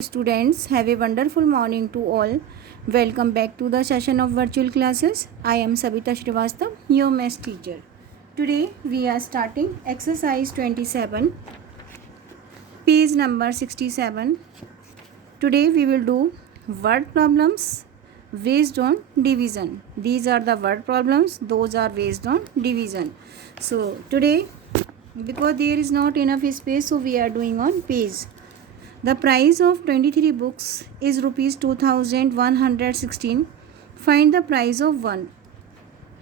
Students, have a wonderful morning to all. Welcome back to the session of virtual classes. I am Sabita Srivastav, your math teacher. Today we are starting exercise 27, page number 67. Today we will do word problems based on division. These are the word problems, those are based on division. So today, because there is not enough space, so we are doing on page. The price of 23 books is rupees 2116. Find the price of one.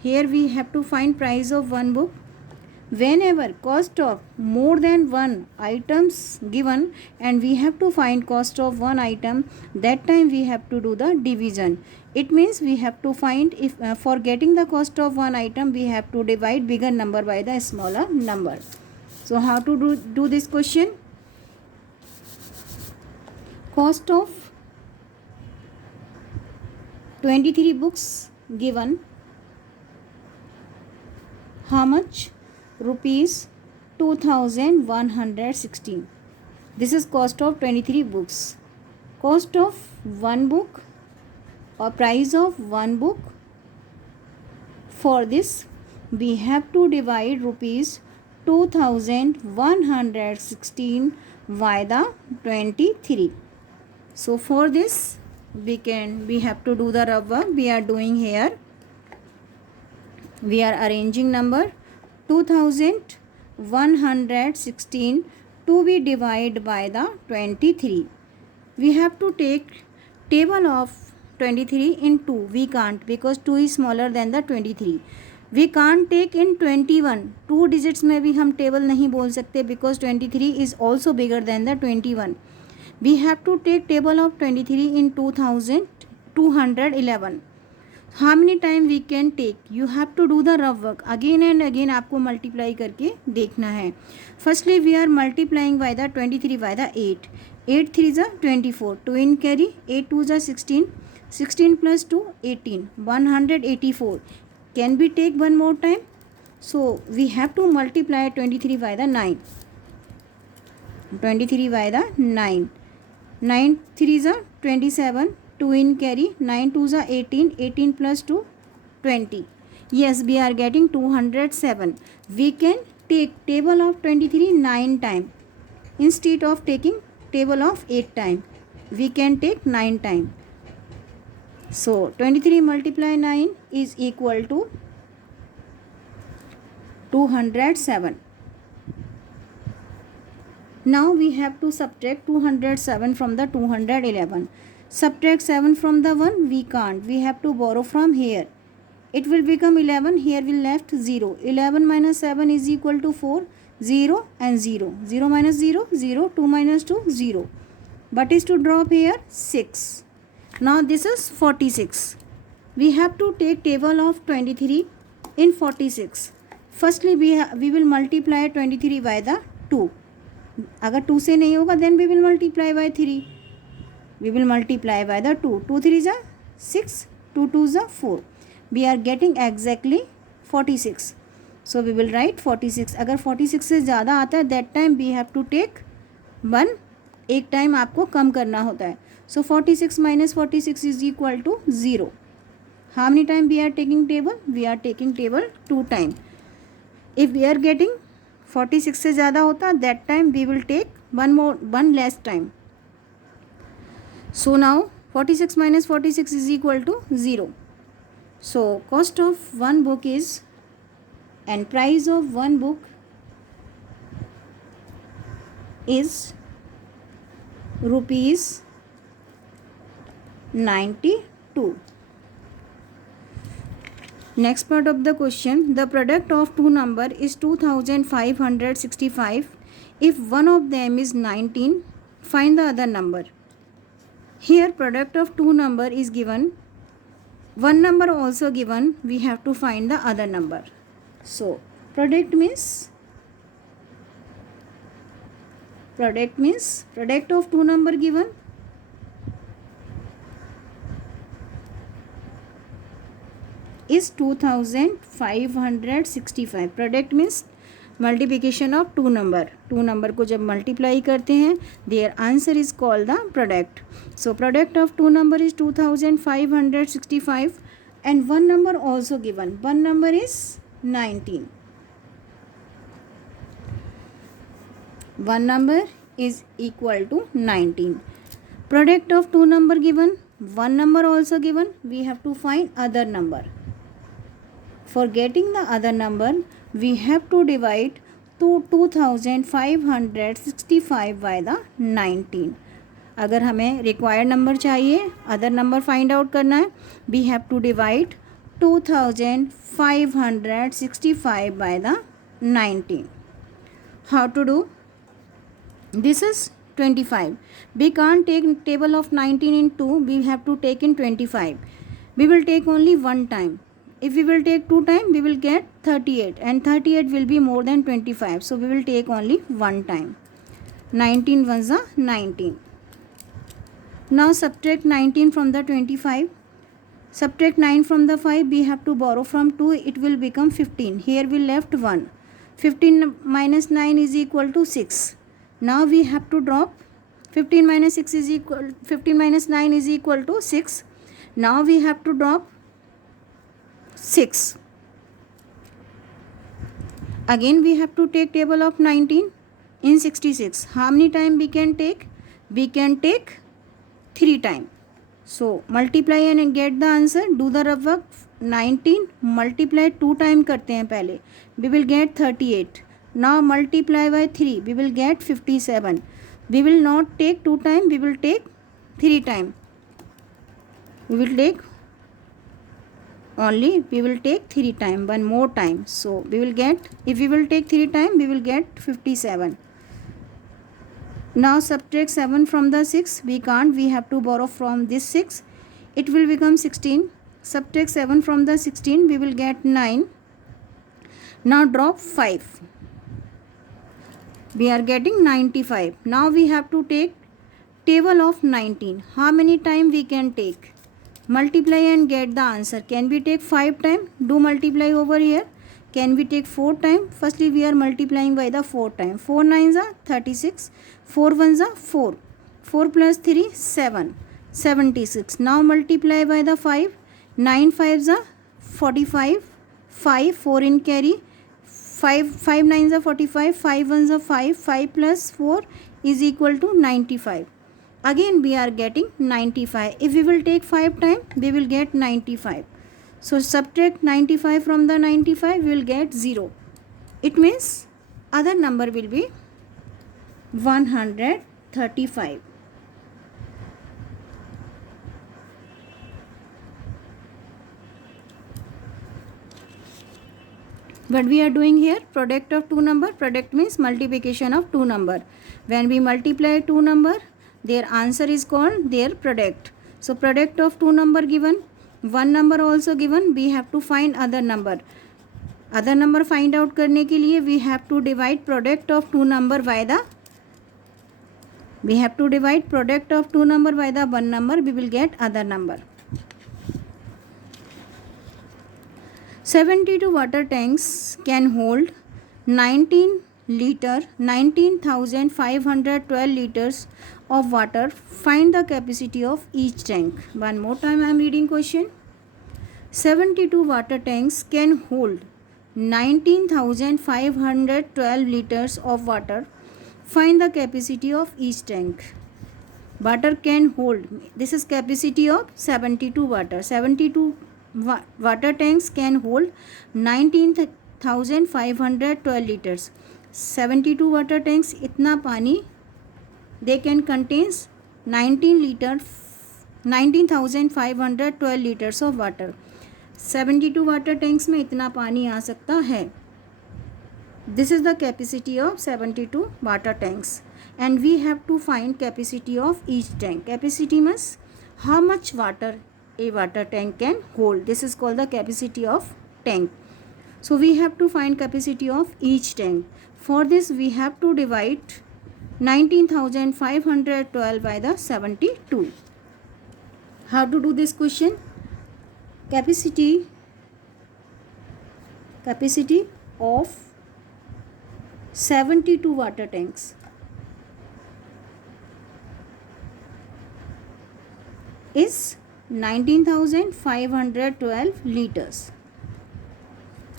Here we have to find price of one book. Whenever cost of more than one items given and we have to find cost of one item, that time we have to do the division. It means we have to find if for getting the cost of one item we have to divide bigger number by the smaller number. So how to do this question? Cost of 23 books given. How much? Rupees 2116. This is cost of 23 books. Cost of one book or price of one book. For this we have to divide rupees 2116 by the 23. So for this we have to do the rough work. We are doing here. We are arranging number 2116 to be divided by the 23. We have to take table of 23 in 2. We can't because 2 is smaller than the 23. We can't take in 21. 2 digits में भी हम table नहीं बोल सकते because 23 is also bigger than the 21. We have to take table of 23 in 2211. How many time we can take? You have to do the rough work again and again. आपको multiply करके देखना है. Firstly we are multiplying by the 23 by the 8. 8 3 is 24. 2 in carry. 8 2 is 16. 16 plus 2 18. 184. Can we take one more time? So we have to multiply 23 by the 9. 23 by the 9. 9 3 is 27. 2 in carry. 9 2 is 18. 18 plus 2 20. Yes, we are getting 207. We can take table of 23 9 time. Instead of taking table of 8 time, we can take 9 time. So 23 multiply 9 is equal to 207. Now we have to subtract 207 from the 211. Subtract 7 from the 1, we can't. We have to borrow from here. It will become 11. Here we left 0. 11 minus 7 is equal to 4. 0 and 0. 0 minus 0, 0. 2 minus 2, 0. But is to drop here 6. Now this is 46. We have to take table of 23 in 46. Firstly we will multiply 23 by the 2. अगर 2 से नहीं होगा then we will multiply by 3. We will multiply by the 2. 2 3 is 6. 2 2 is 4. We are getting exactly 46. So we will write 46. अगर 46 से ज़्यादा आता है that time we have to take 1. एक टाइम आपको कम करना होता है. So 46 minus 46 is equal to 0. How many time we are taking table? We are taking table 2 time. If we are getting 46 से ज़्यादा होता that time we will take one less time. So now 46 minus 46 is equal to 0. So cost of one book is and price of one book is rupees 92. Next part of the question, the product of two number is 2565. If one of them is 19, find the other number. Here product of two number is given. One number also given. We have to find the other number. So product means product of two number given. Is 2565. Product means multiplication of two number को जब multiply करते हैं, their answer is called the product. So product of two number is 2565 and one number also given. One number is 19. One number is equal to 19. Product of two number given, one number also given. We have to find other number. For getting the other number, we have to divide 2565 by the 19. अगर हमें required number चाहिए, other number find out करना है, we have to divide 2565 by the 19. How to do? This is 25. We can't take table of 19 in 2. We have to take in 25. We will take only one time. If we will take two time, we will get 38, and 38 will be more than 25. So we will take only one time. 19 was the 19. Now subtract 19 from the 25. Subtract 9 from the 5. We have to borrow from 2. It will become 15. Here we left 1. 15 minus 9 is equal to 6. Now we have to drop. 15 minus 9 is equal to 6. Now we have to drop 6. Again we have to take table of 19 in 66. How many time we can take? We can take 3 time. So multiply and get the answer. Do the rough work. 19 multiply 2 time करते हैं पहले. We will get 38. Now multiply by 3. We will get 57. We will not take 2 time. We will take 3 time. We will take 3 time. One more time. So we will get, if we will take 3 time, we will get 57. Now subtract 7 from the 6. We can't. We have to borrow from this 6. It will become 16. Subtract 7 from the 16. We will get 9. Now drop 5. We are getting 95. Now we have to take table of 19. How many time we can take? Multiply and get the answer. Can we take 5 time? Do multiply over here. Can we take 4 time? Firstly we are multiplying by the 4 time. 4 9s are 36. 4 1s are 4. 4 plus 3 7. 76. Now multiply by the 5. 9 5s are 45. 5 4 in carry. 5 9s are 45. 5 1s are 5. 5 plus 4 is equal to 95. Again we are getting 95. If we will take 5 time, we will get 95. So subtract 95 from the 95, we will get 0. It means other number will be 135. What we are doing here? Product of two number. Product means multiplication of two number. When we multiply two number, their answer is called their product. So product of two number given, one number also given. We have to find other number. Other number find out करने के लिए we have to divide product of two number by the one number. We will get other number. 72 water tanks can hold 19,512 liters of water. Find the capacity of each tank. One more time I am reading question. 72 water tanks can hold 19,512 liters of water. Find the capacity of each tank. Water can hold. This is capacity of 72 water. 72 water tanks can hold 19,512 liters. 72 water tanks इतना पानी they can contains 19,512 liters of water. 72 water tanks में इतना पानी आ सकता है. This is the capacity of 72 water tanks, and we have to find capacity of each tank. Capacity means how much water a water tank can hold. This is called the capacity of tank. So we have to find capacity of each tank. For this we have to divide 19,512 by the 72. How to do this question? Capacity of 72 water tanks is 19,512 liters.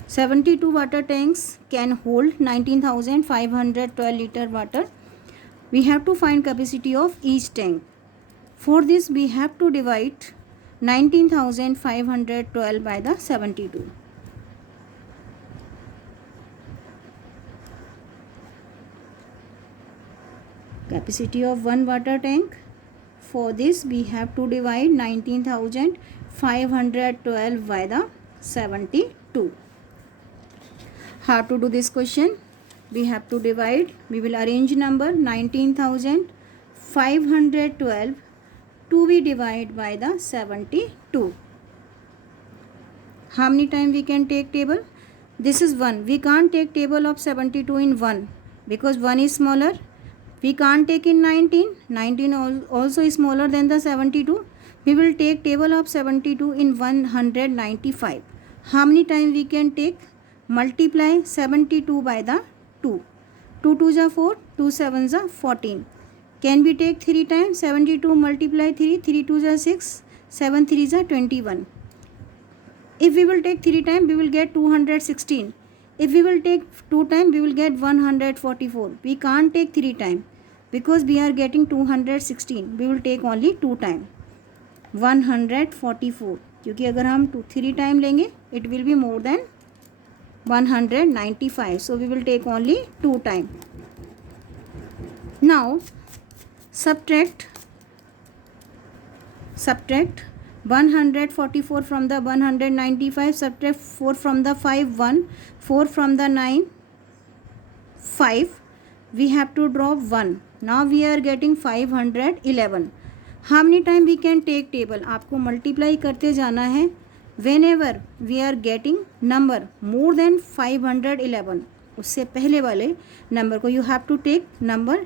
72 water tanks can hold 19,512 liter water. We have to find capacity of each tank. For this we have to divide 19,512 by the 72. Capacity of one water tank. For this we have to divide 19,512 by the 72. How to do this question? We have to divide. We will arrange number 19,512 to be divided by the 72. How many time we can take table? This is 1. We can't take table of 72 in 1 because 1 is smaller. We can't take in 19. 19 also is smaller than the 72. We will take table of 72 in 195. How many time we can take? Multiply 72 by the 2. 2 2 is 4, 2 7 is 14. Can we take 3 times? 72 multiply 3, 3 2 is 6, 7 3 is 21. If we will take 3 times, we will get 216. If we will take 2 times, we will get 144. We can't take 3 times because we are getting 216. We will take only 2 times. 144. क्योंकि अगर हम 3 times लेंगे, it will be more than 195. So we will take only 2 times. Now subtract 144 from the 195. Subtract 4 from the 5, 1. 4 from the 9, 5. We have to drop 1. Now we are getting 511. How many time we can take table? आपको multiply करते जाना है. Whenever we are getting number more than 511, उससे पहले वाले number को you have to take number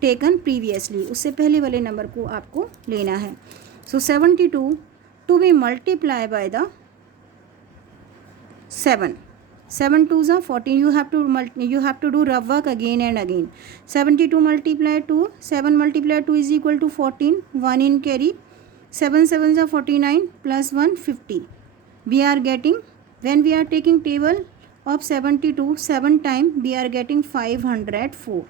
taken previously. उससे पहले वाले नंबर को आपको लेना है. So 72 to be multiplied by the 7. 7 2s are 14. You have to do rough work again and again. 72 multiply 2. 7 multiply 2 is equal to 14. 1 in carry. 7 7s are 49 plus 1 50. We are getting, when we are taking table of 72 7 time, we are getting 504.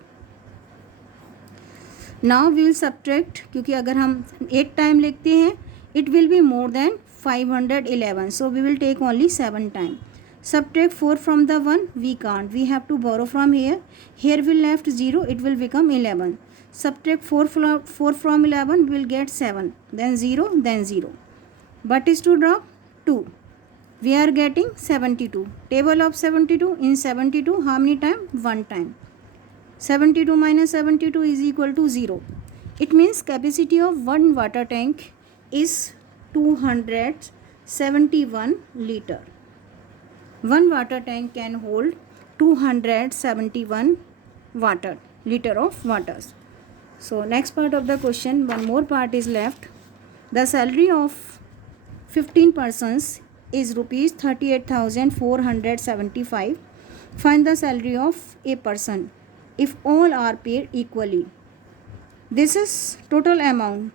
Now we will subtract, क्योंकि अगर हम 8 time लिखते हैं, it will be more than 511. So we will take only 7 time. Subtract 4 from the 1. We can't. We have to borrow from here. Here we left 0. It will become 11. Subtract 4 from 11. We will get 7. Then 0. Then 0. But is to drop 2. We are getting 72. Table of 72. In 72, how many time? 1 time. 72 minus 72 is equal to 0. It means capacity of one water tank is 271 liter. One water tank can hold 271 liter of waters. So next part of the question, one more part is left. The salary of 15 persons is rupees 38,475. Find the salary of a person if all are paid equally. This is total amount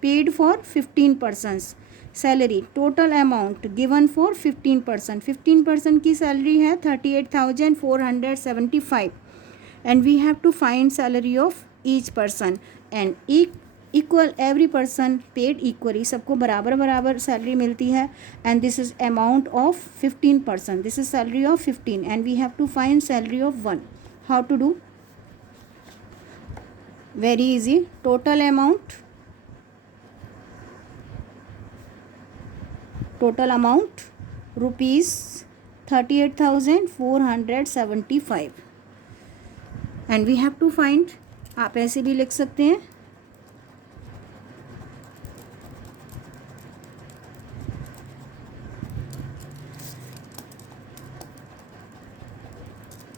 paid for 15 persons. Salary, total amount given for 15%. 15% की salary है 38,475 and we have to find salary of each person and equal every person paid equally. सबको बराबर बराबर salary मिलती है and this is amount of 15%. This is salary of 15 and we have to find salary of 1. How to do? Very easy. Total amount rupees 38,475 and we have to find. आप ऐसे भी लिख सकते हैं.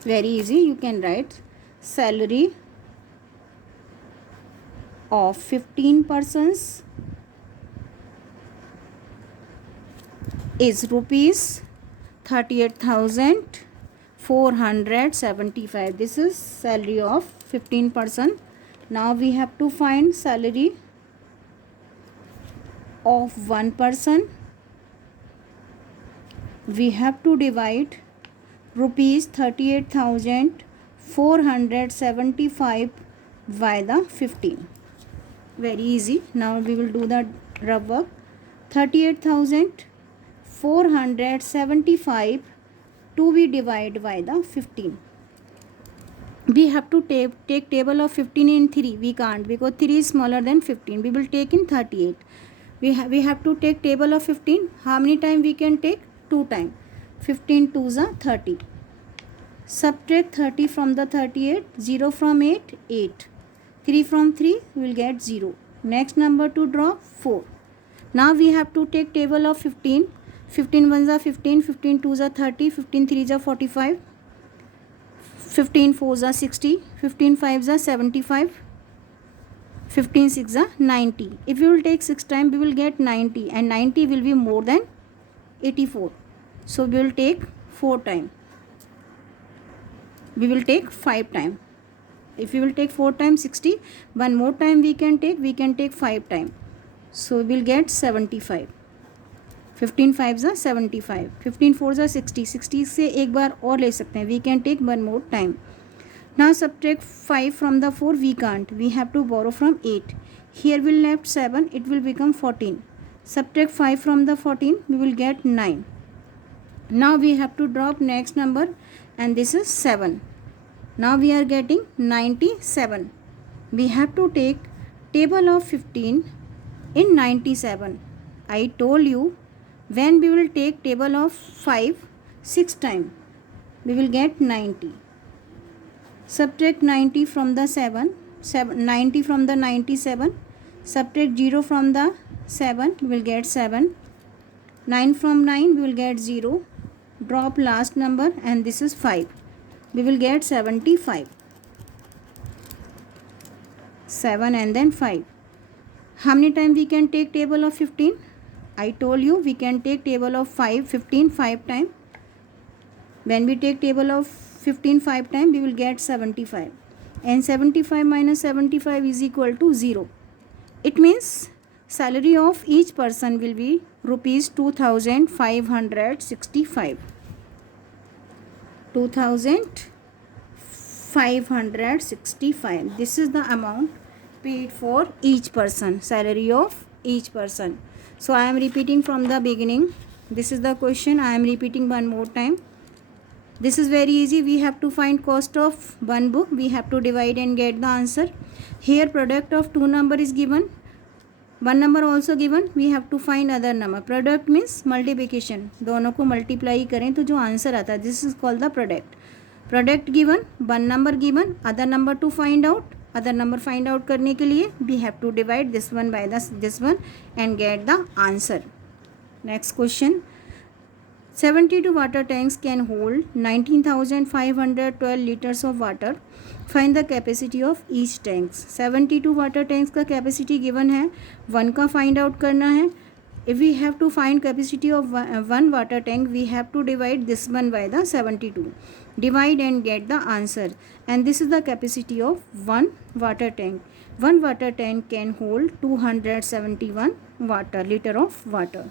Very easy. You can write salary of 15 persons is rupees 38,475 475. This is salary of 15 person. Now we have to find salary of one person. We have to divide rupees 38,475 by the 15. Very easy. Now we will do the rub work. 38,475 to be divided by the 15. We have to take table of 15 in 3. We can't because 3 is smaller than 15. We will take in 38. We have to take table of 15. How many time we can take? 2 time. 15 2s are 30. Subtract 30 from the 38. 0 from 8, 8. 3 from 3 we will get 0. Next number to draw 4. Now we have to take table of 15. 15 1s are 15. 15 2s are 30. 15 3s are 45. 15 4s are 60. 15 5s are 75. 15 6s are 90. If we will take 6 times, we will get 90, and 90 will be more than 84. So we will take 4 times. We will take 5 times. If we will take 4 times 60, one more time we can take 5 times. So we will get 75. 15 5s are 75. 15 4s are 60. 60 से एक बार और ले सकते हैं. We can take one more time. Now subtract 5 from the 4. We can't. We have to borrow from 8. Here we left 7. It will become 14. Subtract 5 from the 14. We will get 9. Now we have to drop next number, and this is 7. Now we are getting 97. We have to take table of 15 in 97. I told you when we will take table of 5 6 times, we will get 90. Subtract 90 from the 7, 90 from the 97. Subtract 0 from the 7, we will get 7. 9 from 9, we will get 0. Drop last number, and this is 5. We will get 75. 7 and then 5. How many times we can take table of 15? I told you we can take table of 15 5 times. When we take table of 15 5 times, we will get 75. And 75 minus 75 is equal to 0. It means salary of each person will be rupees 2,565. 2,565. This is the amount paid for each person, salary of each person. So I am repeating from the beginning. This is the question. I am repeating one more time. This is very easy. We have to find cost of one book. We have to divide and get the answer. Here product of two number is given. One number also given. We have to find other number. Product means multiplication. दोनों को multiply करें तो जो answer आता है, this is called the product. Product given, one number given, other number to find out. Other number find out करने के लिए we have to divide this one by this one and get the answer. Next question. 72 water tanks can hold 19,512 liters of water. Find the capacity of each tanks. 72 water tanks का capacity given है, one का find out करना है. If we have to find capacity of one water tank, we have to divide this one by the 72. Divide and get the answer. And this is the capacity of one water tank. One water tank can hold 271 liter of water.